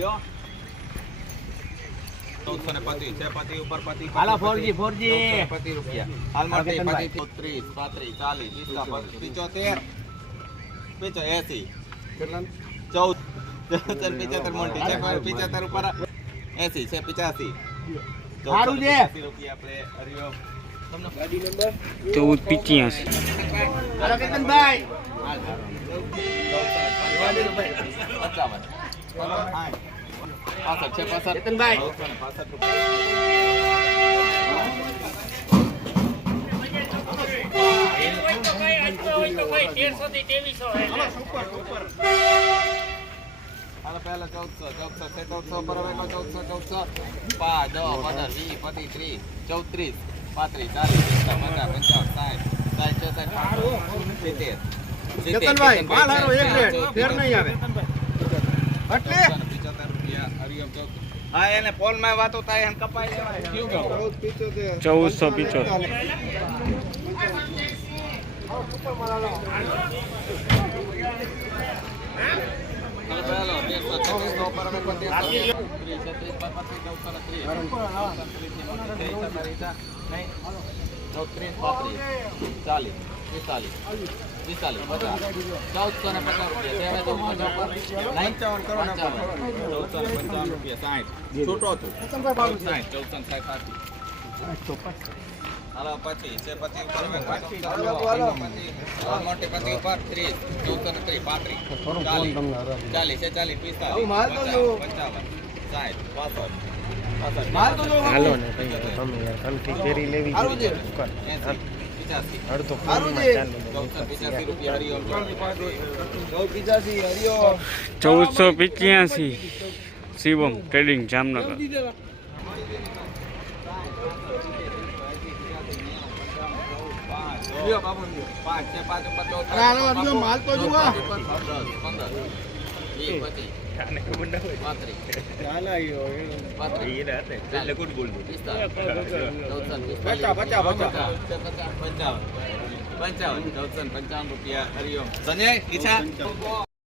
હો. હાલો four G four G ત્રીસ પાંત્રીસ ચાલીસ પિચોતેર પિચો એસી ચૌદ. ચૌદ પિચોતેર મોટી છે પિચોતેર ઉપર એસી છે પિચાસી. સારું છે. ચૌદ પિચ્યાસી. હાલો કેતનભાઈ. પંચાવન. પાસઠ છે પાસઠ છે ચૌદસો કો ચૌદસો ચૌદસો પાંચ દસ પંદર વીસ ત્રીસ ચૌત્રીસ પાંત્રીસ ચાલીસ પચાસ પંચાવન સાઠ સાઠ ચોસઠ સિત્તેર સિત્તેર હા એને પોલમાં વાતો થાય એને કપાઈ લેવાય શું કહું? ચૌદસો પિચોતેર. ચાલીસ. ચૌદસો ને પચાસ રૂપિયા છે હવે ચૌદસો પર પંચાવન કરો ને ચૌદસો ને પંચાવન રૂપિયા સાઠ છૂટો હતું સાઠ ચૌદસો ને સાઠ પાંત્રીસ હાલો પછી છે પતિ ઉપર હવે પતિ હાલો મોટી પતિ ઉપર ત્રીસ ચૌદસો ને ત્રીસ પાંત્રીસ ચાલીસ ચાલીસ છે ચાલીસ પિસ્તાલીસ પચાસ પંચાવન સાઠ પાસઠ પાસઠ માલ તો જો હાલો ને ભાઈ તમે યાર કંઠી ફેરી લેવી હારું છે. જોઈએ ચૌદસો પિચ્યાસી. શિવમ ટ્રેડિંગ જામનગર. પાંચ પાંચ માલ તો જુઓ. પંચાવન પંચાવન ચૌદસો પંચાવન રૂપિયા હરિઓમ સંજય ઈચ્છા